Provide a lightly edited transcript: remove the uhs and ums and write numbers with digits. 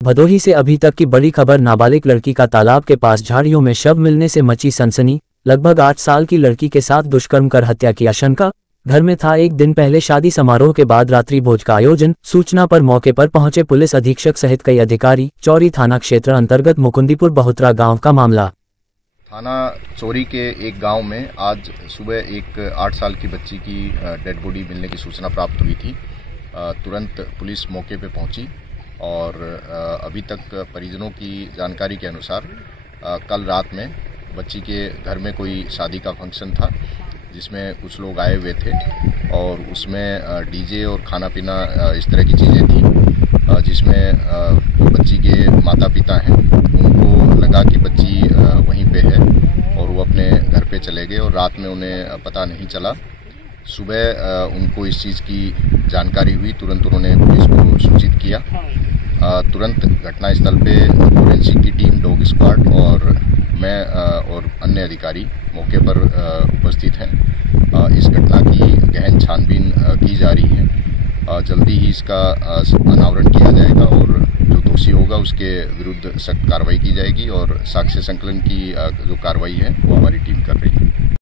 भदोही से अभी तक की बड़ी खबर। नाबालिग लड़की का तालाब के पास झाड़ियों में शव मिलने से मची सनसनी। लगभग 8 साल की लड़की के साथ दुष्कर्म कर हत्या की आशंका। घर में था। एक दिन पहले शादी समारोह के बाद रात्रि भोज का आयोजन। सूचना पर मौके पर पहुंचे पुलिस अधीक्षक सहित कई अधिकारी। चौरी थाना क्षेत्र अंतर्गत मुकुंदीपुर बहुत्रा गांव का मामला। थाना चौरी के एक गांव में आज सुबह एक 8 साल की बच्ची की डेड बॉडी मिलने की सूचना प्राप्त हुई थी। तुरंत पुलिस मौके पर पहुंची और अभी तक परिजनों की जानकारी के अनुसार कल रात में बच्ची के घर में कोई शादी का फंक्शन था जिसमें कुछ लोग आए हुए थे और उसमें डीजे और खाना पीना इस तरह की चीज़ें थी, जिसमें जो बच्ची के माता पिता हैं उनको लगा कि बच्ची वहीं पे है और वो अपने घर पे चले गए और रात में उन्हें पता नहीं चला। सुबह उनको इस चीज़ की जानकारी हुई, तुरंत उन्होंने पुलिस को सूचित किया। तुरंत घटनास्थल पे फोरेंसिक की टीम, डॉग स्क्वाड और मैं और अन्य अधिकारी मौके पर उपस्थित हैं। इस घटना की गहन छानबीन की जा रही है। जल्दी ही इसका अनावरण किया जाएगा और जो दोषी होगा उसके विरुद्ध सख्त कार्रवाई की जाएगी और साक्ष्य संकलन की जो कार्रवाई है वो हमारी टीम कर रही है।